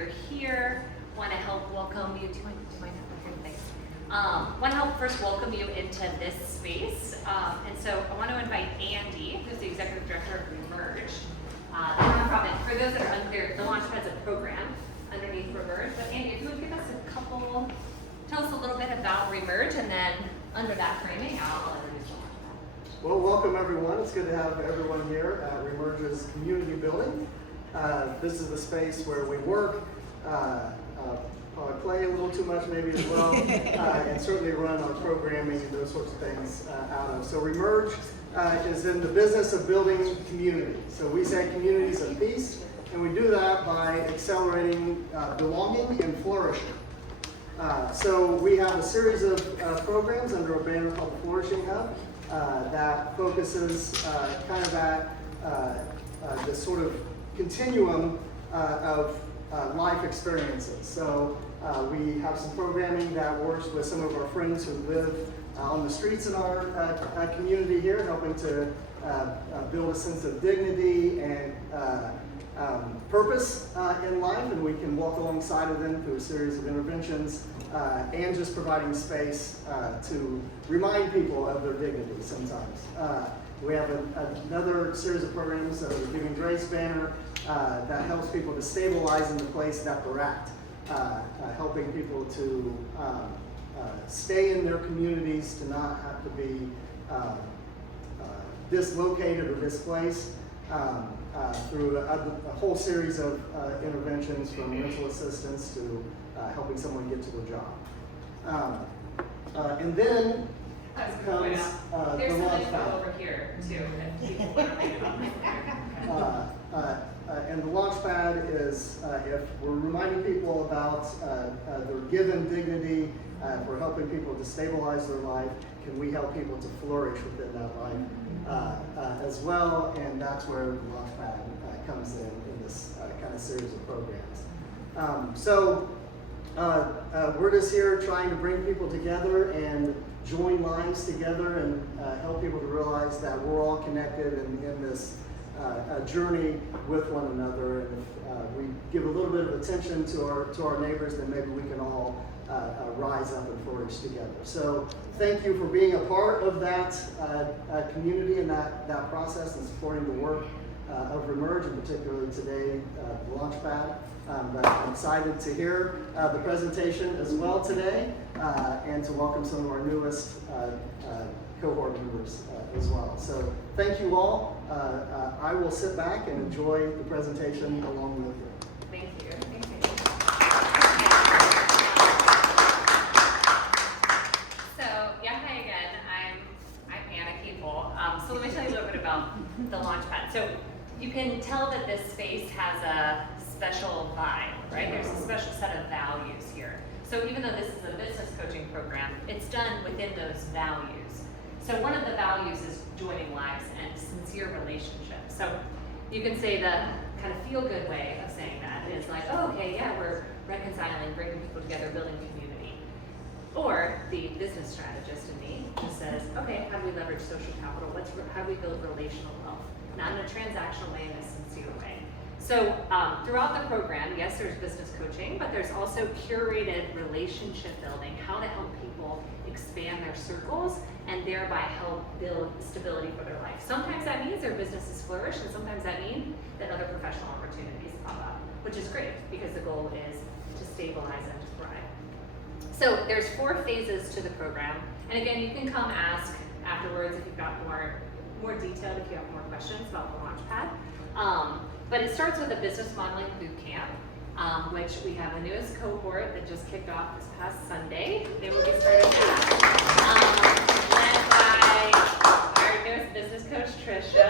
you're here. Want to help welcome you. Do you mind thanks. Want to help first welcome you into this space. And so I want to invite Andy, who's the executive director of Remerge. The nonprofit. For those that are unclear, the Launchpad's a program underneath Remerge. But Andy, if you would give us tell us a little bit about Remerge, and then under that framing, I'll introduce the Launchpad. Well, welcome everyone. It's good to have everyone here at Remerge's community building. This is the space where we work, play a little too much maybe as well, and certainly run our programming and those sorts of things out of. So Remerge is in the business of building community. So we say communities of peace, and we do that by accelerating belonging and flourishing. So we have a series of programs under a banner called the Flourishing Hub that focuses kind of at the sort of continuum of life experiences. So we have some programming that works with some of our friends who live on the streets in our community here, helping to build a sense of dignity and purpose in life, and we can walk alongside of them through a series of interventions and just providing space to remind people of their dignity sometimes. We have another series of programs, the Giving Grace banner, that helps people to stabilize in the place that they're at, helping people to stay in their communities, to not have to be dislocated or displaced through a whole series of interventions, from rental assistance to helping someone get to their job. And then comes the Launchpad. Over here too. And the Launchpad is if we're reminding people about their given dignity, if we're helping people to stabilize their life, can we help people to flourish within that life as well? And that's where the Launchpad comes in this kind of series of programs. So we're just here trying to bring people together and join lives together and help people to realize that we're all connected in this journey with one another. And if we give a little bit of attention to our neighbors, then maybe we can all rise up and flourish together. So thank you for being a part of that community and that process and supporting the work of Remerge, and particularly today, the Launchpad. But I'm excited to hear the presentation as well today, and to welcome some of our newest cohort members as well. So thank you all. I will sit back and enjoy the presentation along with you. Thank you. So, hi again. I'm Anna Capel. So let me tell you a little bit about the Launchpad. So you can tell that this space has a special vibe, right? There's a special set of values here. So even though this is a business coaching program, it's done within those values. So one of the values is joining lives and sincere relationships. So you can say the kind of feel-good way of saying that is like, oh, okay, yeah, we're reconciling, bringing people together, building community. Or the business strategist in me just says, okay, how do we leverage social capital? How do we build relational wealth? Not in a transactional way, in a sincere way. So throughout the program, yes, there's business coaching, but there's also curated relationship building, how to help people expand their circles and thereby help build stability for their life. Sometimes that means their businesses flourish, and sometimes that means that other professional opportunities pop up, which is great because the goal is to stabilize and to thrive. So there's 4 phases to the program, and again, you can come ask afterwards if you've got more detailed, if you have more questions about the Launchpad. But it starts with a business modeling boot camp, which we have a newest cohort that just kicked off this past Sunday. They will get started now, led by our newest business coach, Trisha.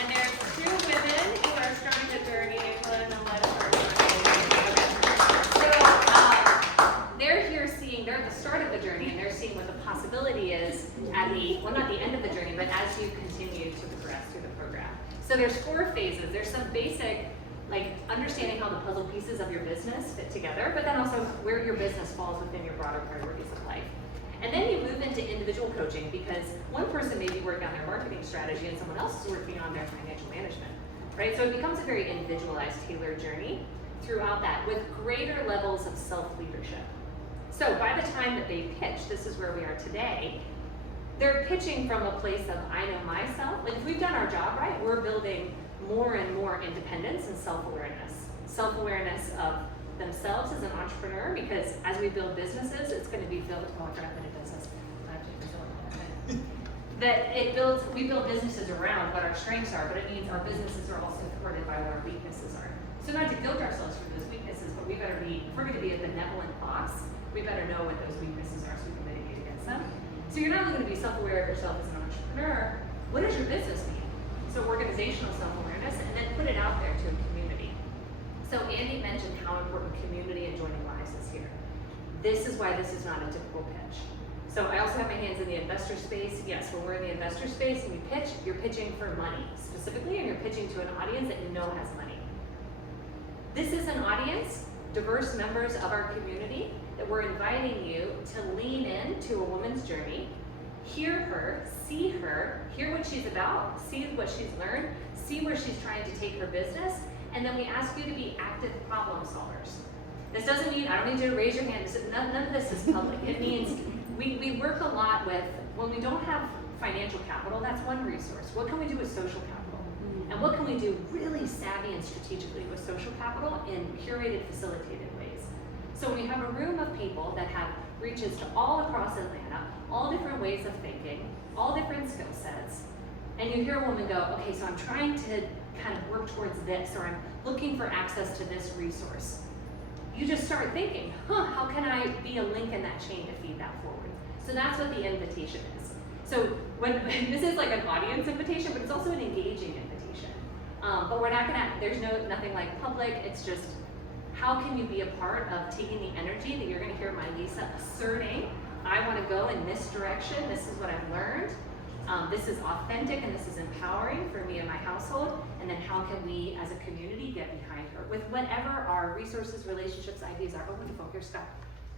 And there's 2 women who are starting the journey, Angela and Mi'Lisa Idora. So they're here they're at the start of the journey, and they're seeing what the possibility is at not the end of the journey, but as you continue to progress through the program. So there's 4 phases. There's some basic, like understanding how the puzzle pieces of your business fit together, but then also where your business falls within your broader priorities of life. And then you move into individual coaching, because one person may be working on their marketing strategy and someone else is working on their financial management, right? So it becomes a very individualized, tailored journey. throughout that with greater levels of self-leadership. So by the time that they pitch, this is where we are today, they're pitching from a place of I know myself. Like if we've done our job right, we're building more and more independence and self-awareness. Self-awareness of themselves as an entrepreneur, because as we build businesses, it's going to be built, oh I forgot that it does this. We build businesses around what our strengths are, but it means our businesses are also supported by what our weaknesses are. So not to guilt ourselves for those weaknesses, but we better be, if we're going to be a benevolent boss, we better know what those weaknesses are so we can mitigate against them. So you're not only going to be self-aware of yourself as an entrepreneur, what does your business mean? So organizational self-awareness, and then put it out there to a community. So Andy mentioned how important community and joining lives is here. This is why this is not a typical pitch. So I also have my hands in the investor space. Yes, when we're in the investor space and you pitch, you're pitching for money specifically, and you're pitching to an audience that you know has money. This is an audience, diverse members of our community, that we're inviting you to lean in to a woman's journey, hear her, hear what she's about, see what she's learned, see where she's trying to take her business, and then we ask you to be active problem solvers. This doesn't mean, I don't need you to raise your hand, none of this is public. It means we work a lot with, when we don't have financial capital, that's one resource. What can we do with social capital? And what can we do really savvy and strategically with social capital in curated, facilitated ways? So when you have a room of people that have reaches to all across Atlanta, all different ways of thinking, all different skill sets, and you hear a woman go, okay, so I'm trying to kind of work towards this, or I'm looking for access to this resource. You just start thinking, how can I be a link in that chain to feed that forward? So that's what the invitation is. So when this is like an audience invitation, but it's also an engaging invitation. But we're not gonna, there's nothing like public, it's just, how can you be a part of taking the energy that you're gonna hear Mi'Lisa asserting, I wanna go in this direction, this is what I've learned, this is authentic and this is empowering for me and my household, and then how can we as a community get behind her with whatever our resources, relationships, ideas are. Oh, wonderful, here's Scott.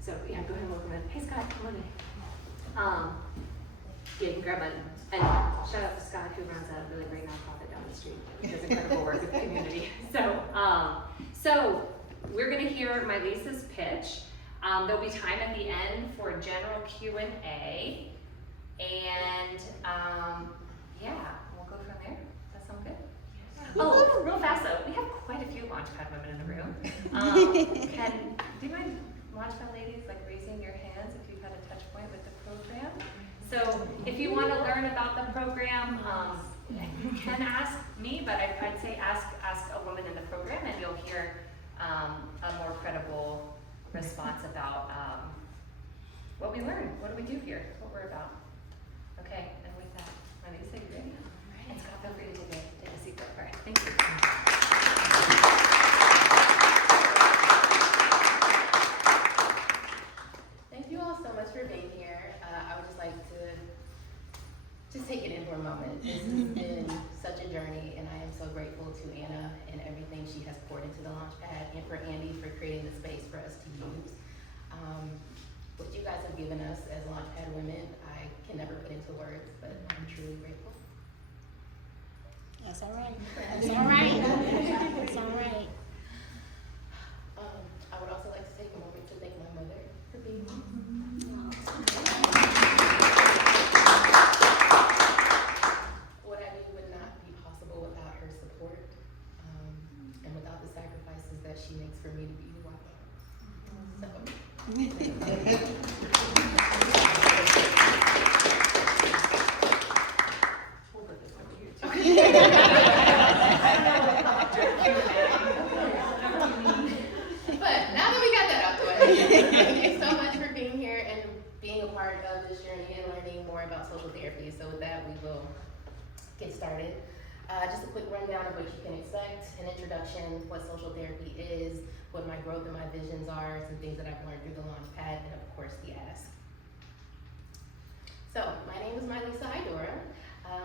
So yeah, go ahead and welcome in. Hey Scott, come on in. Yeah, you can grab it. And shout out to Scott, who runs a really great nonprofit down the street. He does incredible work with the community. So we're gonna hear Mi'Lisa's pitch. There'll be time at the end for general Q&A. And yeah, we'll go from there. Does that sound good? Oh, real fast though, we have quite a few Launchpad women in the room. Do you mind, Launchpad ladies, like raising your hands if you've had a touch point with the program? So if you want to learn about the program, you can ask me, but I'd say ask a woman in the program, and you'll hear a more credible response about what we learn, what do we do here, what we're about. Okay, and with that, Mi'Lisa, you ready? All right. And Scott, feel free to take a seat. All right, thank you. Thank you all so much for being here. I would just like to just take it in for a moment. This has been such a journey, and I am so grateful to Anna and everything she has poured into the Launchpad, and for Andy for creating the space for us to use. What you guys have given us as Launchpad women, I can never put into words, but I'm truly grateful. That's all right. That's all right. That's all right. I would also like to take a moment to thank my mother for being here. What I do would not be possible without her support, and without the sacrifices that she makes for me to be who I am. So. But now that we got that out the way, thank you so much for being here and being a part of this journey and learning more about social therapy. So with that, we will get started. Just a quick rundown of what you can expect, an introduction, what social therapy is, what my growth and my visions are, some things that I've learned through the Launchpad, and of course the ask. So my name is Mi'Lisa Idora.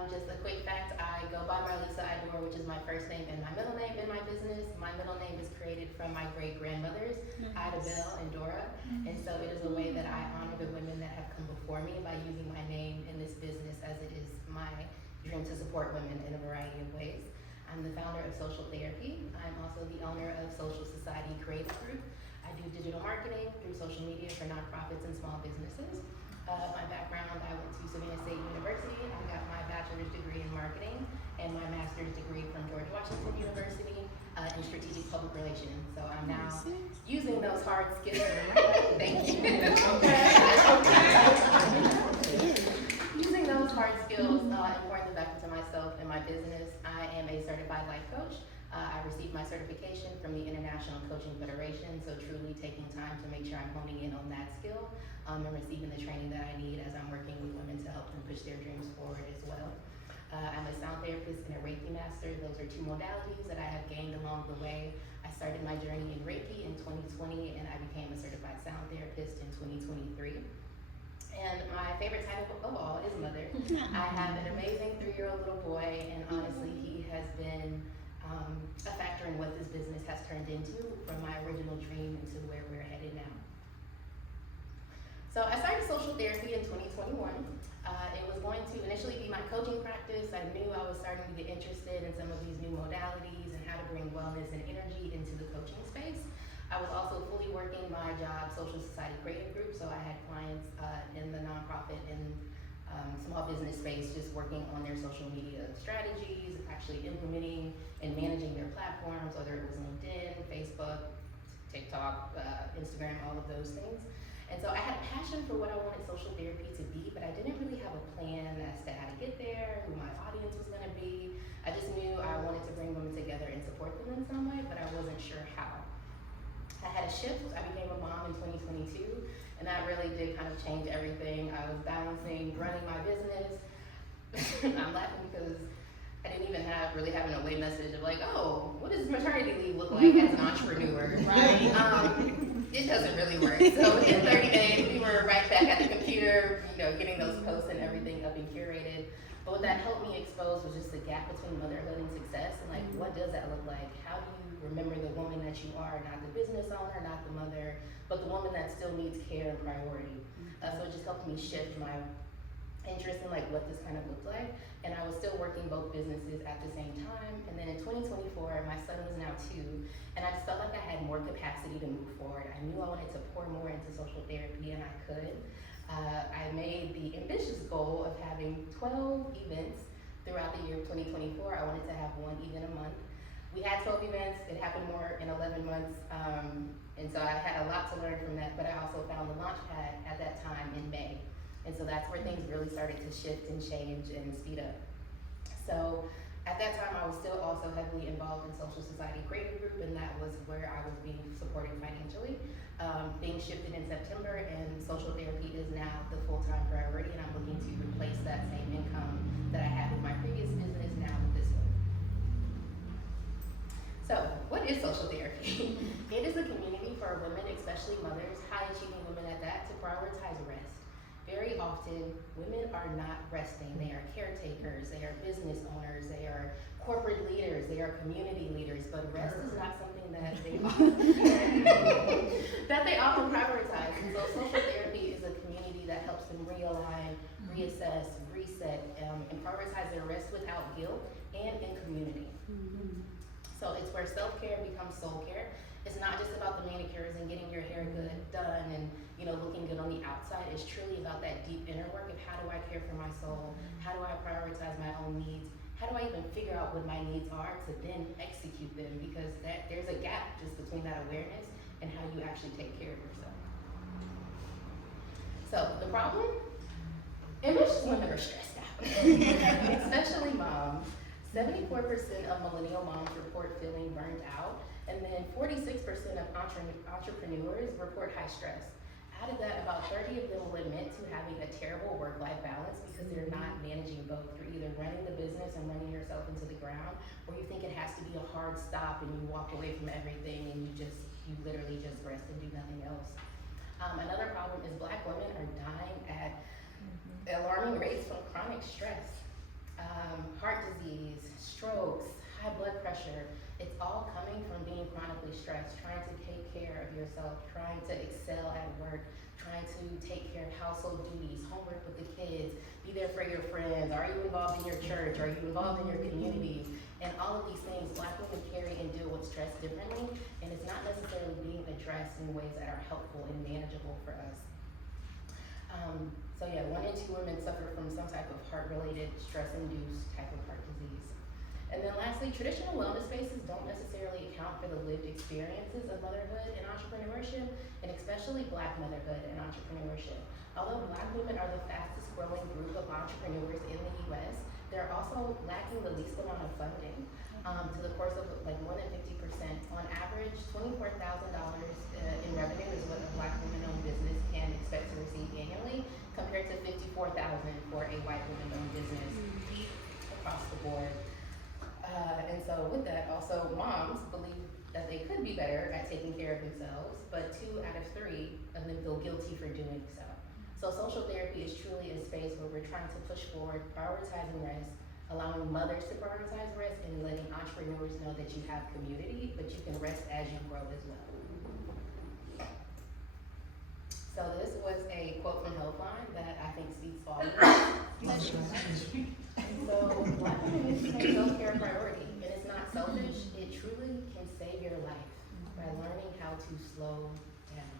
Just a quick fact, I go by Mi'Lisa Idora, which is my first name and my middle name in my business. My middle name is created from my great-grandmothers, Ida Bell and Dora, and so it is a way that I honor the women that have come before me by using my name in this business, as it is my dream to support women in a variety of ways. I'm the founder of Soulcial Therapy. I'm also the owner of Social Society Creative Group. I do digital marketing through social media for nonprofits and small businesses. My background, I went to Savannah State University. I got my bachelor's degree in marketing and my master's degree from George Washington University in strategic public relations. So I'm now using those hard skills. Thank you. Using those hard skills and pouring them back into myself and my business. I am a certified life coach. I received my certification from the International Coaching Federation, so truly taking time to make sure I'm honing in on that skill and receiving the training that I need as I'm working with women to help them push their dreams forward as well. I'm a sound therapist and a Reiki master. Those are two modalities that I have gained along the way. I started my journey in Reiki in 2020 and I became a certified sound therapist in 2023. And my favorite title of all is mother. I have an amazing 3-year-old little boy, and honestly, he has been a factor in what this business has turned into, from my original dream into where we're headed now. So I started Soulcial Therapy in 2021. It was going to initially be my coaching practice. I knew I was starting to get interested in some of these new modalities and how to bring wellness and energy into the coaching space. I was also fully working my job, Social Society Creative Group, so I had clients in the nonprofit and small business space just working on their social media strategies, actually implementing and managing their platforms, whether it was LinkedIn, Facebook, TikTok, Instagram, all of those things. And so I had a passion for what I wanted social therapy to be, but I didn't really have a plan as to how to get there, who my audience was gonna be. I just knew I wanted to bring women together and support them in some way, but I wasn't sure how. I had a shift. I became a mom in 2022, and that really did kind of change everything. I was balancing running my business. I'm laughing because I didn't even really have an away message of like, oh, what does maternity leave look like as an entrepreneur, right? It doesn't really work. So in 30 days, we were right back at the computer, getting those posts and everything up and curated. But what that helped me expose was just the gap between motherhood and success, and like, what does that look like? How do you remember the woman that you are, not the business owner, not the mother, but the woman that still needs care and priority? So it just helped me shift my interest in like what this kind of looked like, and I was still working both businesses at the same time. And then in 2024, my son was now 2, and I just felt like I had more capacity to move forward. I knew I wanted to pour more into social therapy, and I could. I made the ambitious goal of having 12 events throughout the year of 2024. I wanted to have 1 event a month. We had 12 events. It happened more in 11 months, and so I had a lot to learn from that, but I also found the Launchpad at that time in May. And so that's where things really started to shift and change and speed up. So at that time, I was still also heavily involved in Social Society Creative Group, and that was where I was being supported financially. Things shifted in September, and social therapy is now the full-time priority, and I'm looking to replace that same income that I had with my previous business now with this one. So what is social therapy? It is a community for women, especially mothers, high-achieving women at that, to prioritize rest. Very often, women are not resting. They are caretakers, they are business owners, they are corporate leaders, they are community leaders, but rest is not something that they often prioritize. And so social therapy is a community that helps them realign, reassess, reset, and prioritize their rest without guilt and in community. So it's where self-care becomes soul care. It's not just about the manicures and getting your hair done and looking good on the outside. It's truly about that deep inner work of how do I care for my soul? How do I prioritize my own needs? How do I even figure out what my needs are to then execute them? Because there's a gap just between that awareness and how you actually take care of yourself. So the problem? Ambitious women are stressed out, especially moms. 74% of millennial moms report feeling burned out, and then 46% of entrepreneurs report high stress. Out of that, about 30 of them will admit to having a terrible work-life balance because they're not managing both. You're either running the business and running yourself into the ground, or you think it has to be a hard stop and you walk away from everything and you literally just rest and do nothing else. Another problem is Black women are dying at alarming rates from chronic stress. Heart disease, strokes, high blood pressure, it's all coming from being chronically stressed, trying to take care of yourself, trying to excel at work, trying to take care of household duties, homework with the kids, be there for your friends. Are you involved in your church? Are you involved in your communities? And all of these things, Black women carry and deal with stress differently, and it's not necessarily being addressed in ways that are helpful and manageable for us. So yeah, 1 in 2 women suffer from some type of heart-related, stress-induced type of heart disease. And then lastly, traditional wellness spaces don't necessarily account for the lived experiences of motherhood and entrepreneurship, and especially Black motherhood and entrepreneurship. Although Black women are the fastest growing group of entrepreneurs in the US, they're also lacking the least amount of funding, to the course of like more than 50%. On average, $24,000 in revenue is what a Black woman-owned business can expect to receive annually, compared to $54,000 for a white woman-owned business across the board. And so with that, also moms believe that they could be better at taking care of themselves, but 2 out of 3 of them feel guilty for doing so. So social therapy is truly a space where we're trying to push forward, prioritizing rest, allowing mothers to prioritize rest, and letting entrepreneurs know that you have community, but you can rest as you grow as well. So this was a quote from Helpline that I think speaks volumes. So Black women need to make self-care a priority, and it's not selfish, it truly can save your life by learning how to slow down.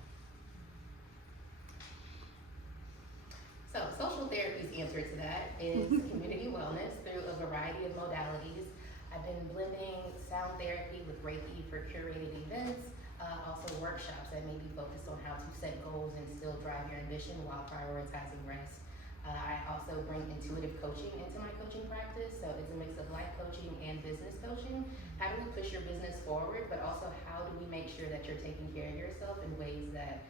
So social therapy's answer to that is community wellness through a variety of modalities. I've been blending sound therapy with Reiki for curated events, also workshops that may be focused on how to set goals and still drive your ambition while prioritizing rest. I also bring intuitive coaching into my coaching practice, so it's a mix of life coaching and business coaching. How do we push your business forward, but also how do we make sure that you're taking care of yourself in ways that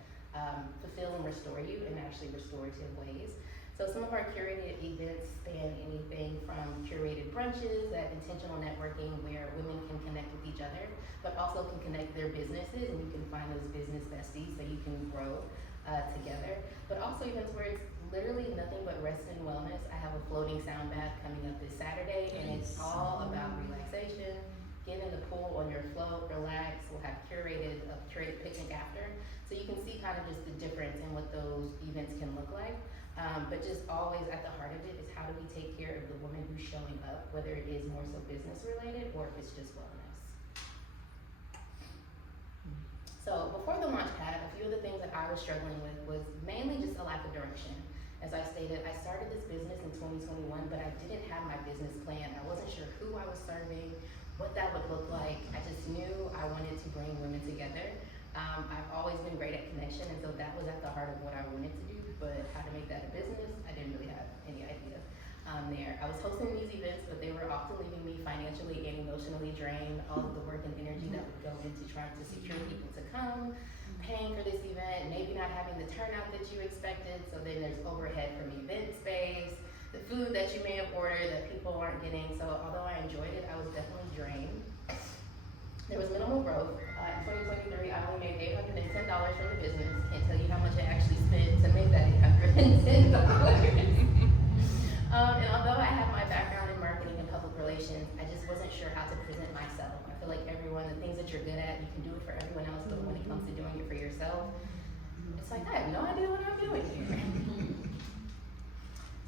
fulfill and restore you in actually restorative ways. So some of our curated events span anything from curated brunches, that intentional networking where women can connect with each other, but also can connect their businesses, and you can find those business besties so you can grow together. But also events where it's literally nothing but rest and wellness. I have a floating sound bath coming up this Saturday, and it's all about relaxation. Get in the pool on your float, relax. We'll have a curated picnic after. So you can see kind of just the difference in what those events can look like. But just always at the heart of it is how do we take care of the woman who's showing up, whether it is more so business related or if it's just wellness. So before the launch pad, a few of the things that I was struggling with was mainly just a lack of direction. As I stated, I started this business in 2021, but I didn't have my business plan. I wasn't sure who I was serving, what that would look like. I just knew I wanted to bring women together. I've always been great at connection, and so that was at the heart of what I wanted to do, but how to make that a business, I didn't really have any idea there. I was hosting these events, but they were often leaving me financially and emotionally drained. All of the work and energy that would go into trying to secure people to come, paying for this event, maybe not having the turnout that you expected, so then there's overhead from event space, the food that you may have ordered that people aren't getting. So although I enjoyed it, I was definitely drained. There was minimal growth. In 2023, I only made $810 from the business. Can't tell you how much I actually spent to make that $810. And although I have my background in marketing and public relations, I just wasn't sure how to present myself. I feel like everyone, the things that you're good at, you can do it for everyone else, but when it comes to doing it for yourself, it's like, I have no idea what I'm doing here.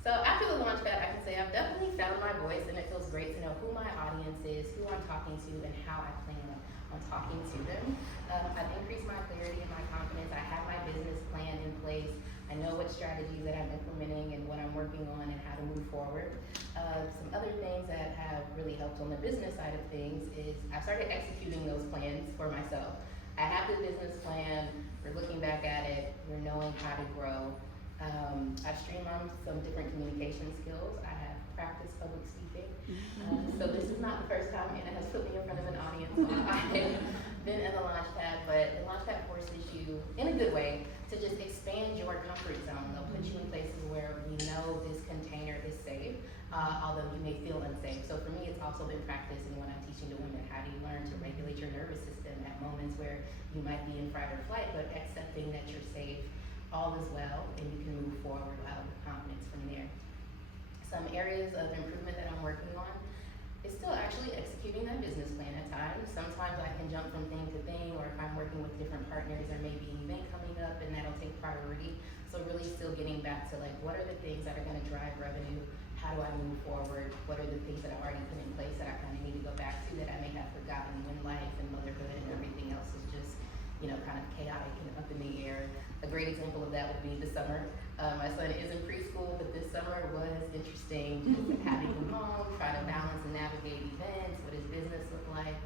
So after the launch pad, I can say I've definitely found my voice, and it feels great to know who my audience is, who I'm talking to, and how I plan on talking to them. I've increased my clarity and my confidence. I have my business plan in place. I know what strategies that I'm implementing and what I'm working on and how to move forward. Some other things that have really helped on the business side of things is I've started executing those plans for myself. I have the business plan, we're looking back at it, we're knowing how to grow. I've streamlined some different communication skills. I have practiced public speaking. So this is not the first time Anna has put me in front of an audience. I have been in the Launchpad, but the Launchpad forces you, in a good way, to just expand your comfort zone. They'll put you in places where we know this container is safe, although you may feel unsafe. So for me, it's also been practice in when I'm teaching to women, how do you learn to regulate your nervous system at moments where you might be in fight or flight, but accepting that you're safe, all is well, and you can move forward with confidence from there. Some areas of improvement that I'm working on is still actually executing that business plan at times. Sometimes I can jump from thing to thing, or if I'm working with different partners, there may be an event coming up and that'll take priority. So really still getting back to like, what are the things that are gonna drive revenue? how do I move forward? What are the things that I've already put in place that I kind of need to go back to that I may have forgotten when life and motherhood and everything else is just, kind of chaotic and up in the air. A great example of that would be the summer. My son is in preschool, but this summer was interesting, just having him home, trying to balance and navigate events, what his business looked like.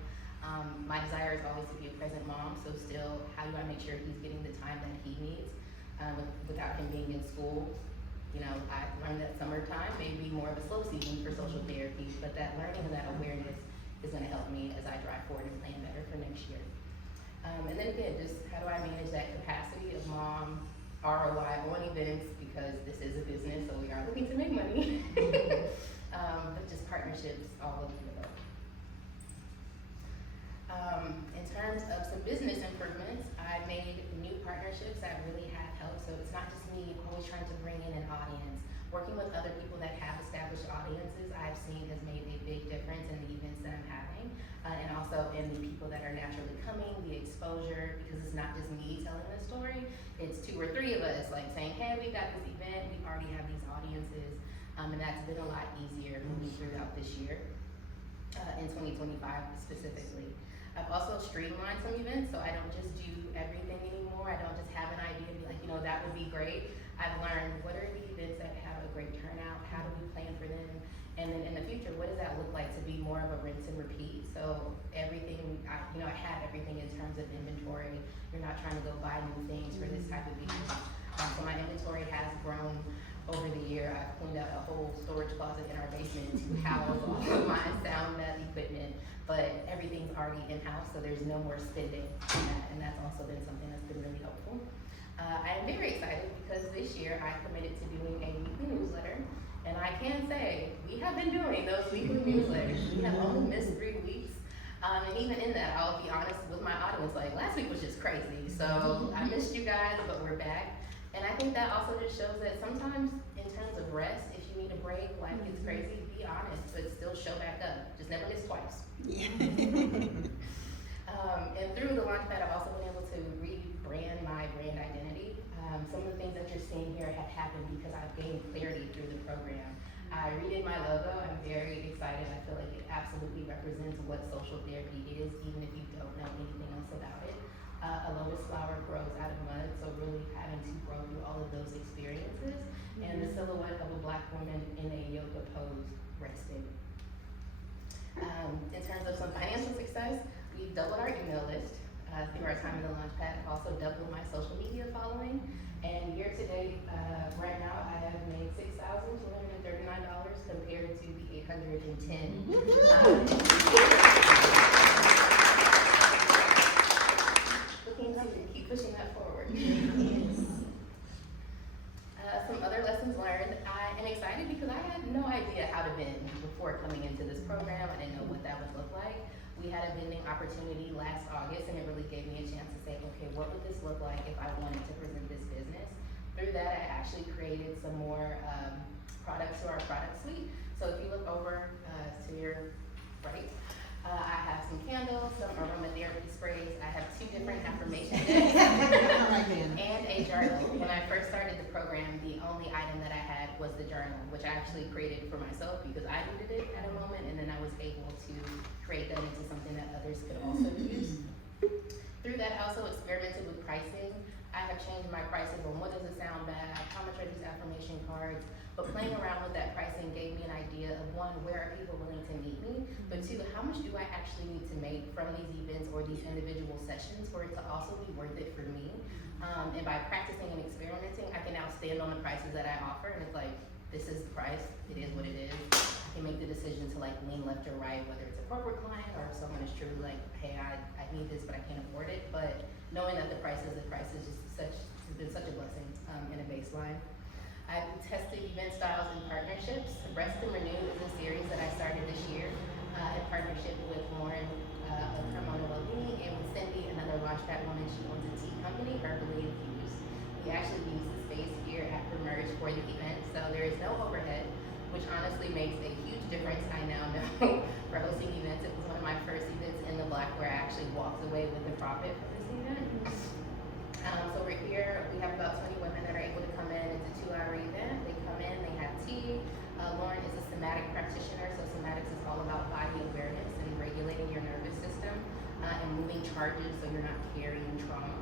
My desire is always to be a present mom, so still, how do I make sure he's getting the time that he needs without him being in school? I learned that summertime may be more of a slow season for social therapy, but that learning and that awareness is going to help me as I drive forward and plan better for next year. And then again, just how do I manage that capacity of mom, ROI on events, because this is a business, so we are looking to make money, but just partnerships all over the boat. In terms of some business improvements, I made new partnerships that really have helped. So it's not just me always trying to bring in an audience. Working with other people that have established audiences, I've seen has made a big difference in the events that I'm having, and also in the people that are naturally coming, the exposure, because it's not just me telling the story, it's 2 or 3 of us like saying, hey, we got this event, we already have these audiences, and that's been a lot easier moving throughout this year, in 2025 specifically. I've also streamlined some events, so I don't just do everything anymore. I don't just have an idea and be like, that would be great. I've learned what are the events that have a great turnout, how do we plan for them, and then in the future, what does that look like to be more of a rinse and repeat? So everything, I have everything in terms of inventory. You're not trying to go buy new things for this type of event. So my inventory has grown over the year. I've cleaned out a whole storage closet in our basement to house all of my sound equipment, but everything's already in-house, so there's no more spending on that, and that's also been something that's been really helpful. I am very excited because this year I committed to doing a weekly newsletter, and I can say we have been doing those weekly newsletters. We have only missed 3 weeks, and even in that, I'll be honest with my audience, like last week was just crazy, so I missed you guys, but we're back. And I think that also just shows that sometimes in terms of rest, if you need a break, life gets crazy, be honest, but still show back up. Just never miss twice. And through the Launchpad, I've also been able to rebrand my brand identity. Some of the things that you're seeing here have happened because I've gained clarity through the program. I redid my logo. I'm very excited. I feel like it absolutely represents what social therapy is, even if you don't know anything else about it. A lotus flower grows out of mud, so really having to grow through all of those experiences, and the silhouette of a Black woman in a yoga pose, resting. In terms of some financial success, we've doubled our email list through our time in the Launchpad. I've also doubled my social media following, and year to date, right now, I have made $6,239 compared to the $810. Looking to keep pushing that forward. Some other lessons learned. I am excited because I had no idea how to vend before coming into this program. I didn't know what that would look like. We had a vending opportunity last August, and it really gave me a chance to say, okay, what would this look like if I wanted to present this business? Through that, I actually created some more products to our product suite. So if you look over to your right, I have some candles, some aromatherapy sprays. I have 2 different affirmation decks and a journal. When I first started the program, the only item that I had was the journal, which I actually created for myself because I needed it at a moment, and then I was able to create that into something that others could also use. Through that, I also experimented with pricing. I have changed my prices on what does it sound bad, how much are these affirmation cards, but playing around with that pricing gave me an idea of 1, where are people willing to meet me, but 2, how much do I actually need to make from these events or these individual sessions for it to also be worth it for me. And by practicing and experimenting, I can now stand on the prices that I offer, and it's like, this is the price, it is what it is. I can make the decision to like lean left or right, whether it's a corporate client or if someone is truly like, hey, I need this, but I can't afford it. But knowing that the price is just has been such a blessing and a baseline. I've tested event styles and partnerships. Rest and Renew is a series that I started this year in partnership with Lauren of Hormonal Wellbeing, and with Cindy, another Launchpad woman. She owns a tea company, Herbally Infused. We actually use the space here at Merge for the event, so there is no overhead, which honestly makes a huge difference. I now know for hosting events. It was one of my first events in the Black where I actually walked away with a profit from this event. So we're here, we have about 20 women that are able to come in. It's a 2-hour event. They come in, they have tea, Lauren is a somatic practitioner, so somatics is all about body awareness and regulating your nervous system and moving charges so you're not carrying trauma.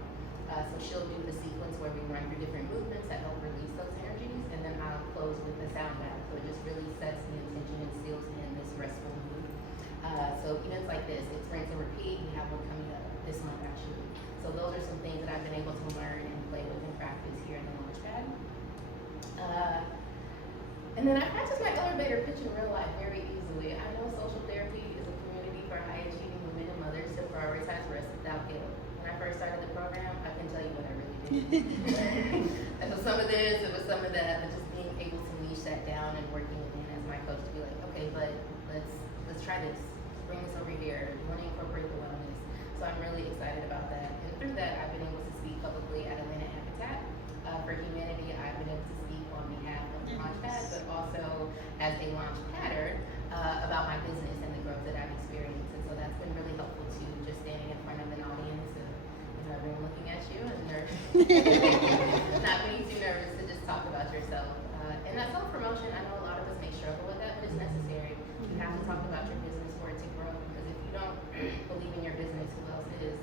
So she'll do the sequence where we run through different movements that help release those energies, and then I'll close with the sound bath. So it just really sets the intention and seals in this restful mood. So events like this, it's rinse and repeat. We have one coming up this month actually. So those are some things that I've been able to learn and play with and practice here in the Launchpad. And then I practice my elevator pitch in real life very easily. I know Soulcial Therapy is a community for high achieving women and mothers to prioritize rest without guilt. When I first started the program, I can tell you what I really did. It was some of this, it was some of that, but just being able to niche that down and working with me as my coach to be like, okay, but let's try this. Bring this over here. You want to incorporate the wellness. So I'm really excited about that. And through that, I've been able to speak publicly at Atlanta Habitat for Humanity. I've been able to speak on behalf of the Launchpad, but also as a Launchpadder about my business and the growth that I've experienced. And so that's been really helpful too, just standing in front of an audience and everyone looking at you and not being too nervous to just talk about yourself. And that self-promotion, I know a lot of us may struggle with that, but it's necessary. You have to talk about your business for it to grow, because if you don't believe in your business, who else is?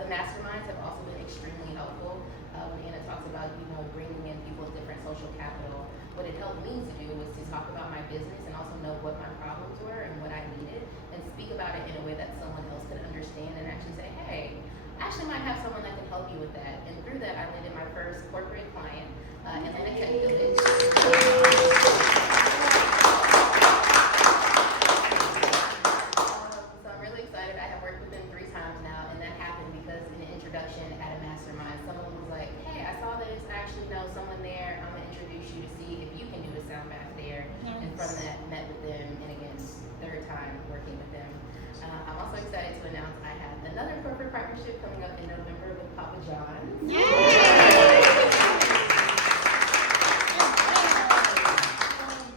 The masterminds have also been extremely helpful. When Anna talks about, bringing in people with different social capital, what it helped me to do was to talk about my business and also know what my problems were and what I needed, and speak about it in a way that someone else could understand and actually say, hey, I actually might have someone that can help you with that. And through that, I landed my first corporate client, Atlanta Tech Village. So I'm really excited. I have worked with them 3 times now, and that happened because in an introduction at a mastermind, someone was like, hey, I saw this, I actually know someone there, I'm gonna introduce you to see if you can do a sound bath there. And from that, met with them, and again, 3rd time working with them. I'm also excited to announce I have another corporate partnership coming up in November with Papa John's.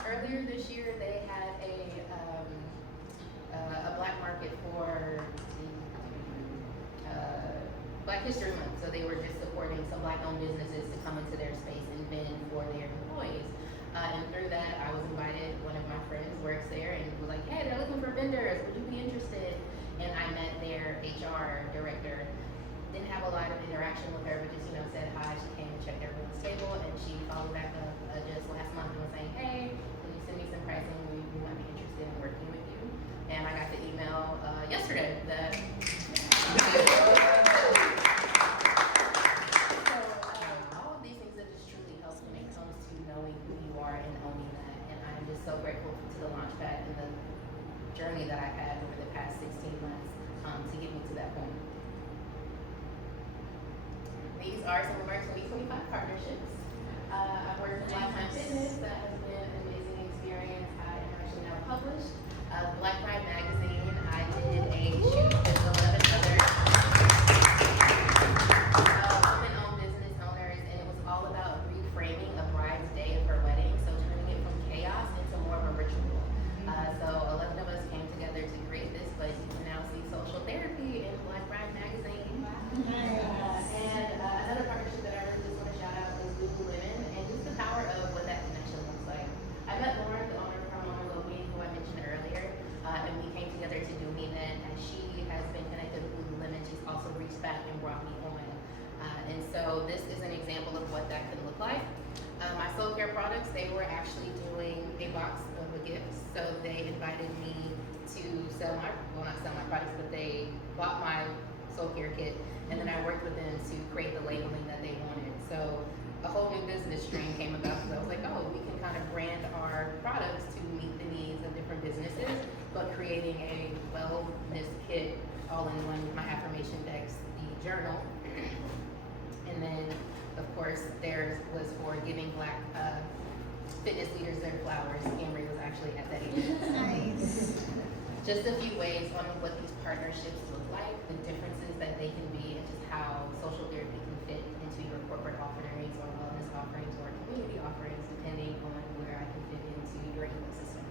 Earlier this year, they had a black market for Black History Month. So they were just supporting some black-owned businesses to come into their space and vend for their employees. And through that, I was invited. One of my friends works there and was like, hey, they're looking for vendors. Would you be interested? And I met their HR director. Didn't have a lot of interaction with her, but just, said hi. She came and checked everyone's table, and she followed back up just last month and was saying, hey, can you send me some pricing? We might be interested in working with you. And I got the email yesterday that all of these things have just truly helped when it comes to knowing who you are and owning that. And I'm just so grateful to the Launchpad and the journey that I've had over the past 16 months to get me to that point. These are some of our 2025 partnerships. I've worked with Lifetime Fitness. That has been an amazing experience. I am actually now published. Black Pride Magazine, I did a shoot with 11 others. Women-owned business owners, and it was all about reframing a bride's day of her wedding, so turning it from chaos into more of a ritual. So 11 of us came together to create this, but you can now see Soulcial Therapy in Black Pride Magazine. And another partnership that I really just want to shout out is Lululemon, and just the power of what that connection looks like. I met Lauren, the owner from Logan, who I mentioned earlier, and we came together to do an event. As she has been connected with Lululemon, she's also reached back and brought me on. And so this is an example of what that can look like. My soul care products, they were actually doing a box of a gift, so they invited me to sell my, well, not sell my products, but they bought my soul care kit, and then I worked with them to create the labeling that they wanted. So a whole new business stream came about, because I was like, oh, we can kind of brand our products to meet the needs of different businesses, but creating a wellness kit all in one with my affirmation decks, the journal, and then of course theirs was for giving Black fitness leaders their flowers. Camry was actually at that event. Nice. Just a few ways on what these partnerships look like, the differences that they can be, and just how social therapy can fit into your corporate offerings or wellness offerings or community offerings, depending on where I can fit into your ecosystem.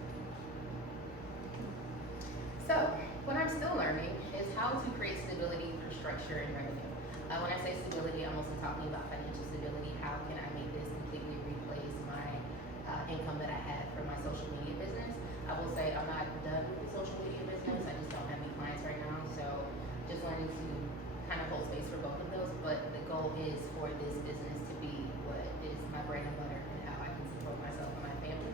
So, what I'm still learning is how to create stability through structure and revenue. When I say stability, I'm also talking about financial stability. How can I make this completely replace my income that I had from my social media business. I will say I'm not done with the social media business. I just don't have any clients right now. So just wanting to kind of hold space for both of those. But the goal is for this business to be what is my bread and butter and how I can support myself and my family.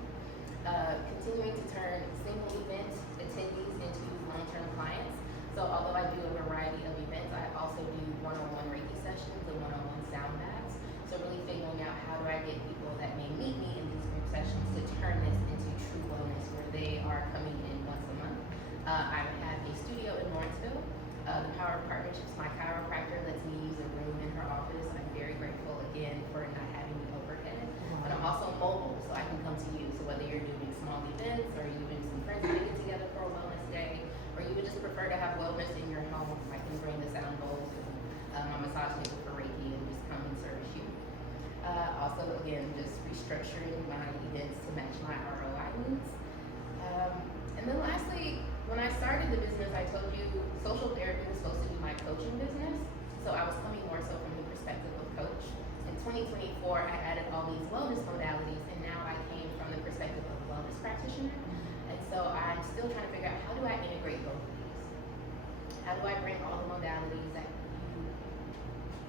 Continuing to turn single event attendees into long-term clients. So although I do a variety of events, I also do one-on-one Reiki sessions and one-on-one sound baths. So really figuring out how do I get people that may meet me in these group sessions to turn this into true wellness where they are coming in once a month. I have a studio in Lawrenceville. The power of partnerships, my chiropractor lets me use a room in her office. I'm very grateful again for not having the overhead. But I'm also mobile, so I can come to you. So whether you're doing small events or you're doing some friends that get together for a wellness day, or you would just prefer to have wellness in your home, I can bring the sound bowls and my massage table for Reiki and just come and service you. Also, again, just restructuring my events to match my ROI needs. And then lastly, when I started the business, I told you Soulcial Therapy was supposed to be my coaching business. So I was coming more so from the perspective of coach. In 2024, I added all these wellness modalities, and now I came from the perspective of a wellness practitioner. And so I'm still trying to figure out, how do I integrate both of these? How do I bring all the modalities that you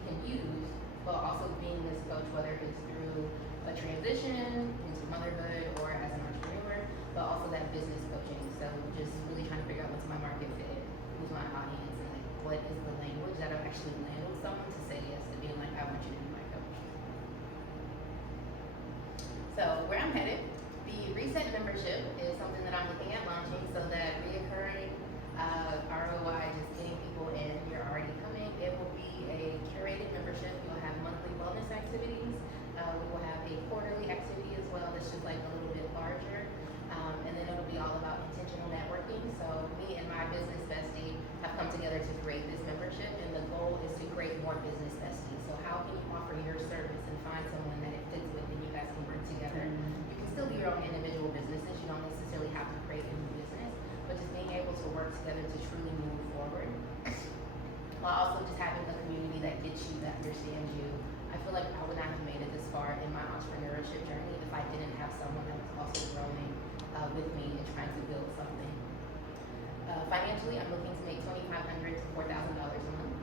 can use, while also being this coach, whether it's through a transition into motherhood or as an entrepreneur, but also that business coaching. So just really trying to figure out what's my market fit, who's my audience, and like what is the language that I've actually land with someone to say yes to being like, I want you to be my coach. So where I'm headed, the Reset membership is something that I'm looking at launching, so that reoccurring ROI, just getting people in, you're already coming. It will be a curated membership. You'll have monthly wellness activities. We will have a quarterly activity as well that's just like a little bit larger. And then it'll be all about intentional networking. So me and my business bestie have come together to create this membership, and the goal is to create more business besties. So how can you offer your service and find someone that it fits with and you guys can work together? You can still be your own individual businesses. You don't necessarily have to create a new business, but just being able to work together to truly move forward. While also just having a community that gets you, that understands you. I feel like I would not have made it this far in my entrepreneurship journey if I didn't have someone that was also growing with me and trying to build something. Financially, I'm looking to make $2,500 to $4,000 a month.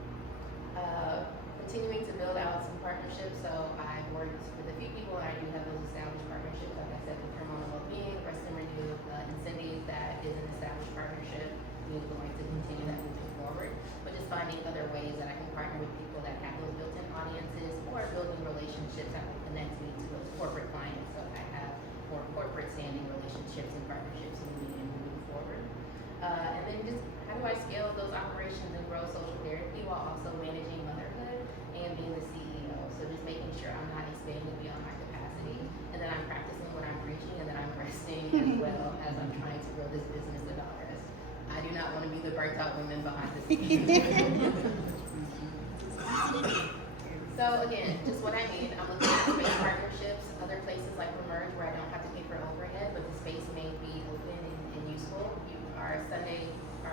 Continuing to build out some partnerships. So I've worked with a few people, and I do have those established partnerships. Like I said, with Hormonal Wellbeing, Rest and Renew, and Cindy, that is an established partnership. We would like to continue that moving forward, but just finding other ways that I can partner with people that have those built-in audiences, or building relationships that will connect me to those corporate clients, so I have more corporate standing relationships and partnerships moving forward. And then just how do I scale those operations and grow Soulcial Therapy while also managing motherhood and being the CEO. So just making sure I'm not expanding beyond my capacity, and that I'm practicing what I'm preaching, and that I'm resting as well as I'm trying to grow this business with all rest. I do not want to be the burnt out woman behind the scenes. So again, just what I need. I'm looking at space partnerships, other places like Remerge where I don't have to pay for overhead, but the space may be open and useful. Our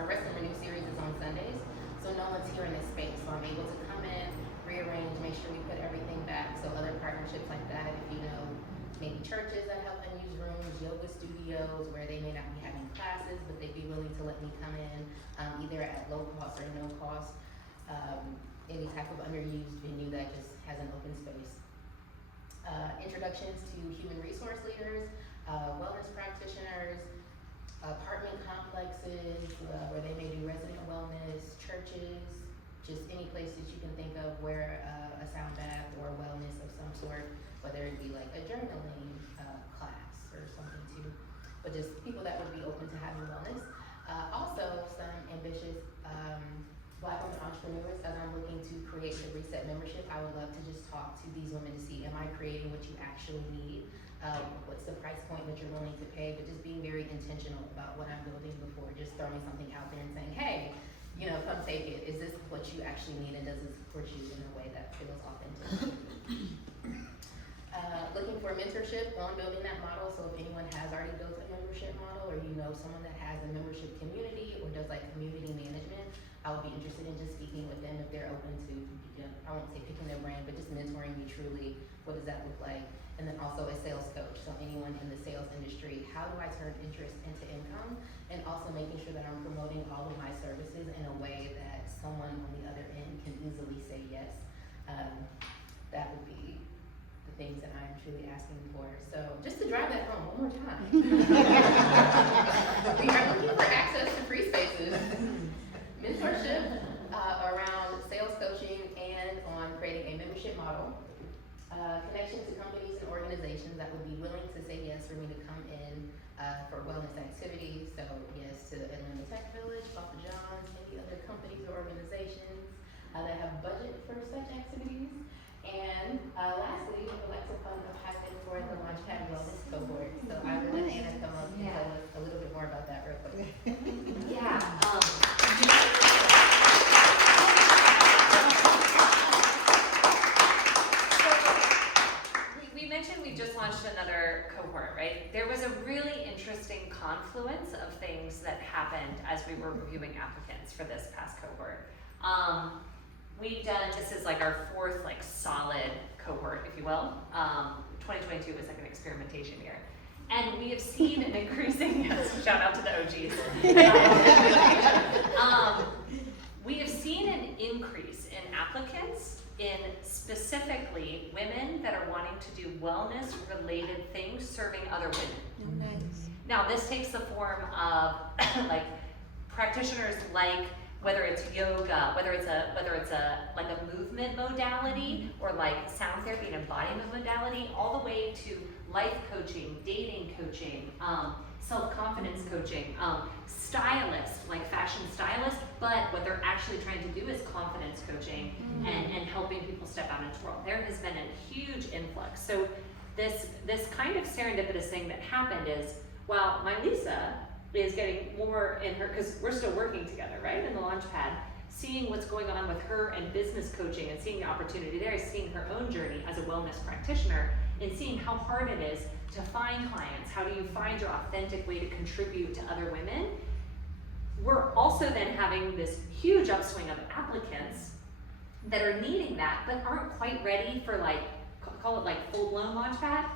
Rest and Renew series is on Sundays, so no one's here in this space. So I'm able to come in, rearrange, make sure we put everything back. So other partnerships like that, if you know, maybe churches that have unused rooms, yoga studios where they may not be having classes, but they'd be willing to let me come in either at low cost or no cost. Any type of underused venue that just has an open space. Introductions to human resource leaders, wellness practitioners, apartment complexes where they may do resident wellness, churches, just any place that you can think of where a sound bath or wellness of some sort, whether it be like a journaling class or something too, but just people that would be open to having wellness. Also some ambitious Black women entrepreneurs, as I'm looking to create the Reset membership, I would love to just talk to these women to see, am I creating what you actually need? What's the price point that you're willing to pay? But just being very intentional about what I'm building before just throwing something out there and saying, hey, you know, come take it. Is this what you actually need, and does it support you in a way that feels authentic? Looking for mentorship on building that model. So if anyone has already built a membership model, or you know someone that has a membership community or does like community management, I would be interested in just speaking with them if they're open to, I won't say picking their brain, but just mentoring me truly. What does that look like? and then also a sales coach. So anyone in the sales industry, how do I turn interest into income? And also making sure that I'm promoting all of my services in a way that someone on the other end can easily say yes. That would be the things that I'm truly asking for. So just to drive that home one more time. We are looking for access to free spaces, mentorship around sales coaching, and on creating a membership model. Connection to companies and organizations that would be willing to say yes for me to come in for wellness activities. So yes to Atlanta Tech Village, Papa John's, any other companies or organizations that have budget for such activities. And lastly, I would like to fund a pilot for the Launchpad Wellness cohort. So I will let Anna come up and tell us a little bit more about that real quick. Yeah. We mentioned we just launched another cohort, right? There was a really interesting confluence of things that happened as we were reviewing applicants for this past cohort. We've done, this is like our fourth like solid cohort, if you will. 2022 was like an experimentation year. And we have seen an increasing, shout out to the OGs. We have seen an increase in applicants in specifically women that are wanting to do wellness related things serving other women. Nice. Now this takes the form of like practitioners like whether it's yoga, whether it's a like a movement modality or like sound therapy and embodiment modality, all the way to life coaching, dating coaching, self-confidence coaching, stylists, like fashion stylists, but what they're actually trying to do is confidence coaching and helping people step out into the world. There has been a huge influx. So this kind of serendipitous thing that happened is, while Mi'Lisa is getting more in her, because we're still working together, right, in the Launchpad, seeing what's going on with her and business coaching and seeing the opportunity there, seeing her own journey as a wellness practitioner and seeing how hard it is to find clients. How do you find your authentic way to contribute to other women? We're also then having this huge upswing of applicants that are needing that but aren't quite ready for like, call it like full-blown Launchpad.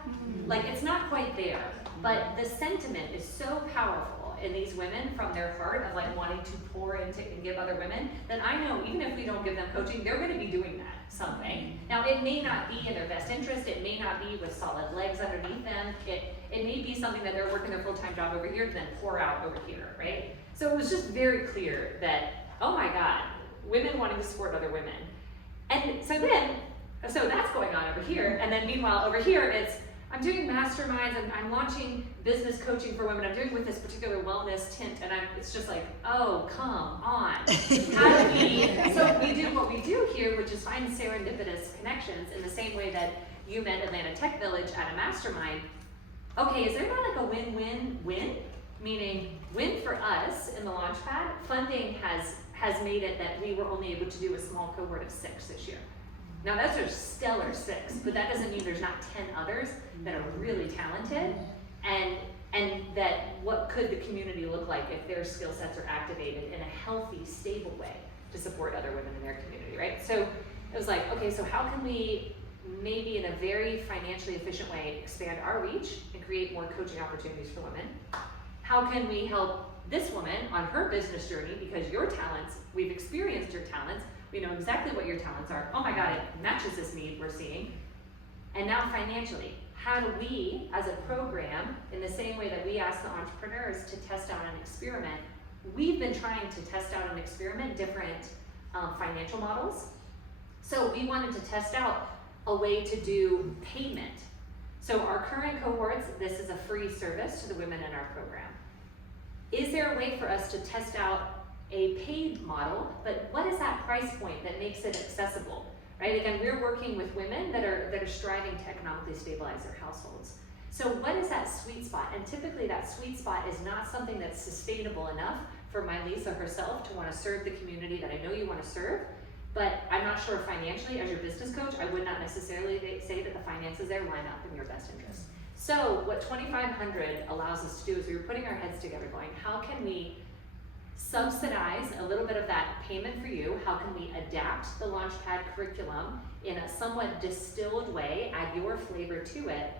Like it's not quite there, but the sentiment is so powerful in these women from their heart of like wanting to pour into and give other women that I know even if we don't give them coaching, they're going to be doing that some way. Now it may not be in their best interest, it may not be with solid legs underneath them, it may be something that they're working their full-time job over here to then pour out over here, right? So it was just very clear that, oh my God, women wanting to support other women. And so that's going on over here, and then meanwhile over here it's, I'm doing masterminds and I'm launching business coaching for women. I'm doing with this particular wellness tint, and it's just like, oh, come on. How do we, so we do what we do here, which is find serendipitous connections in the same way that you met Atlanta Tech Village at a mastermind. Okay, is there not like a win-win-win? Meaning win for us in the Launchpad, funding has made it that we were only able to do a small cohort of 6 this year. Now those are stellar 6, but that doesn't mean there's not 10 others that are really talented, and that what could the community look like if their skill sets are activated in a healthy, stable way to support other women in their community, right? So it was like, okay, so how can we maybe in a very financially efficient way expand our reach and create more coaching opportunities for women? How can we help this woman on her business journey, because your talents, we've experienced your talents, we know exactly what your talents are. Oh my God, it matches this need we're seeing. And now financially, how do we, as a program, in the same way that we ask the entrepreneurs to test out an experiment, we've been trying to test out and experiment different financial models. So we wanted to test out a way to do payment. So our current cohorts, this is a free service to the women in our program. Is there a way for us to test out a paid model, but what is that price point that makes it accessible, right? Again, we're working with women that are striving to economically stabilize their households. So what is that sweet spot? And typically that sweet spot is not something that's sustainable enough for Mi'Lisa herself to want to serve the community that I know you want to serve, but I'm not sure financially, as your business coach, I would not necessarily say that the finances there line up in your best interest. So what 2500 allows us to do is we're putting our heads together going, how can we subsidize a little bit of that payment for you. How can we adapt the Launchpad curriculum in a somewhat distilled way, add your flavor to it,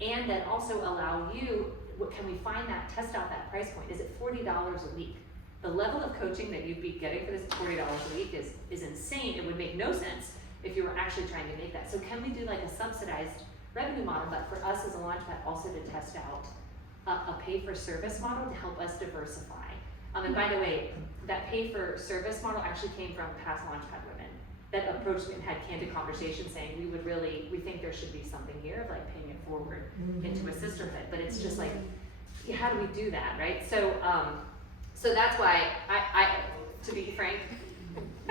and then also allow you, can we find that, test out that price point? Is it $40 a week? The level of coaching that you'd be getting for this $40 a week is insane. It would make no sense if you were actually trying to make that. So can we do like a subsidized revenue model, but for us as a Launchpad also to test out a pay-for-service model to help us diversify. And by the way, that pay-for-service model actually came from past Launchpad women that approached me and had candid conversations saying we think there should be something here of like paying it forward into a sisterhood. But it's just like, how do we do that, right? So that's why I to be frank,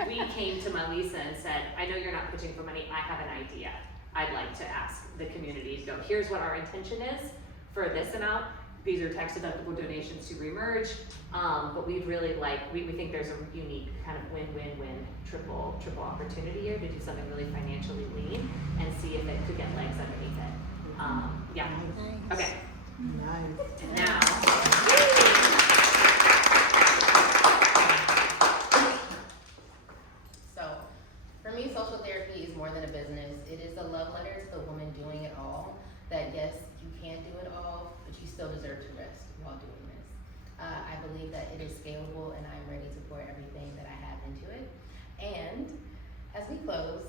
we came to Mi'Lisa and said, I know you're not pitching for money, I have an idea. I'd like to ask the community to go, here's what our intention is for this amount. These are tax deductible donations to Remerge, but we'd really like, we think there's a unique kind of win-win-win triple opportunity here to do something really financially lean and see if it could get legs underneath it. Yeah. Nice. Okay. Nice. Now. So, for me, social therapy is more than a business. It is a love letter to the woman doing it all. That yes, you can do it all, but you still deserve to rest while doing this. I believe that it is scalable, and I'm ready to pour everything that I have into it. And as we close,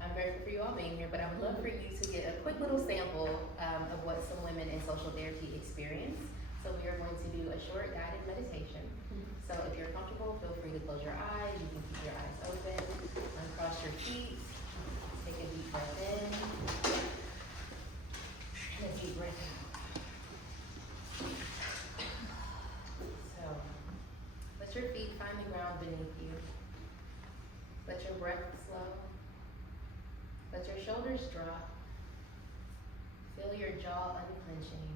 I'm grateful for you all being here, but I would love for you to get a quick little sample of what some women in social therapy experience. So we are going to do a short guided meditation. So if you're comfortable, feel free to close your eyes. You can keep your eyes open, uncross your feet, take a deep breath in, and a deep breath out. So let your feet find the ground beneath you. Let your breath slow. Let your shoulders drop. Feel your jaw unclenching.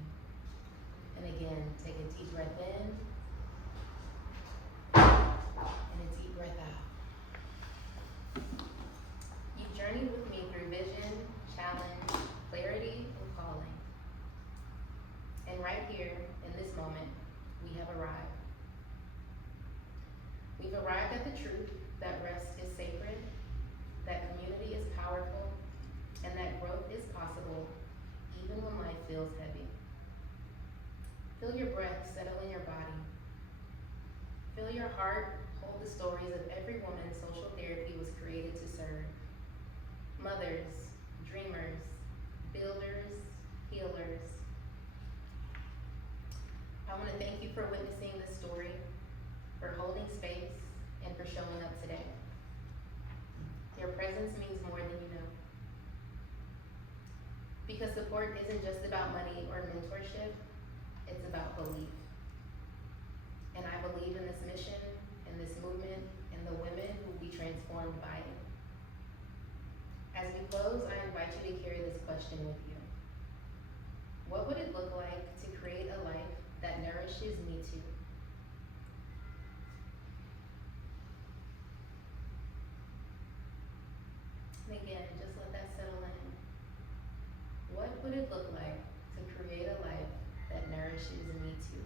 And again, take a deep breath in and a deep breath out. You've journeyed with me through vision, challenge, clarity, and calling. And right here, in this moment, we have arrived. We've arrived at the truth that rest is sacred, that community is powerful, and that growth is possible even when life feels heavy. Feel your breath settle in your body. Feel your heart hold the stories of every woman social therapy was created to serve. Mothers, dreamers, builders, healers. I want to thank you for witnessing this story, for holding space, and for showing up today. Your presence means more than you know. Because support isn't just about money or mentorship, it's about belief. And I believe in this mission, in this movement, and the women who will be transformed by it. As we close, I invite you to carry this question with you. What would it look like to create a life that nourishes me too? And again, just let that settle in. What would it look like to create a life that nourishes me too?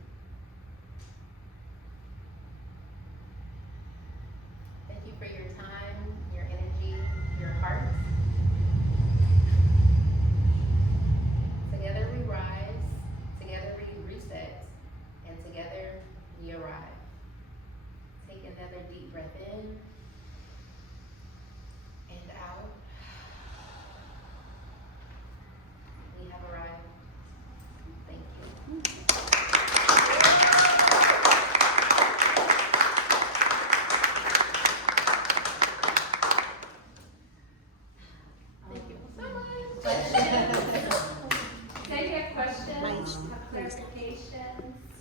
Thank you for your time, your energy, your heart. Together we rise, together we reset, and together we arrive. Take another deep breath in and out. We have arrived. Thank you. Thank you so much. Questions? Does anybody have questions? Nice. Have clarifications?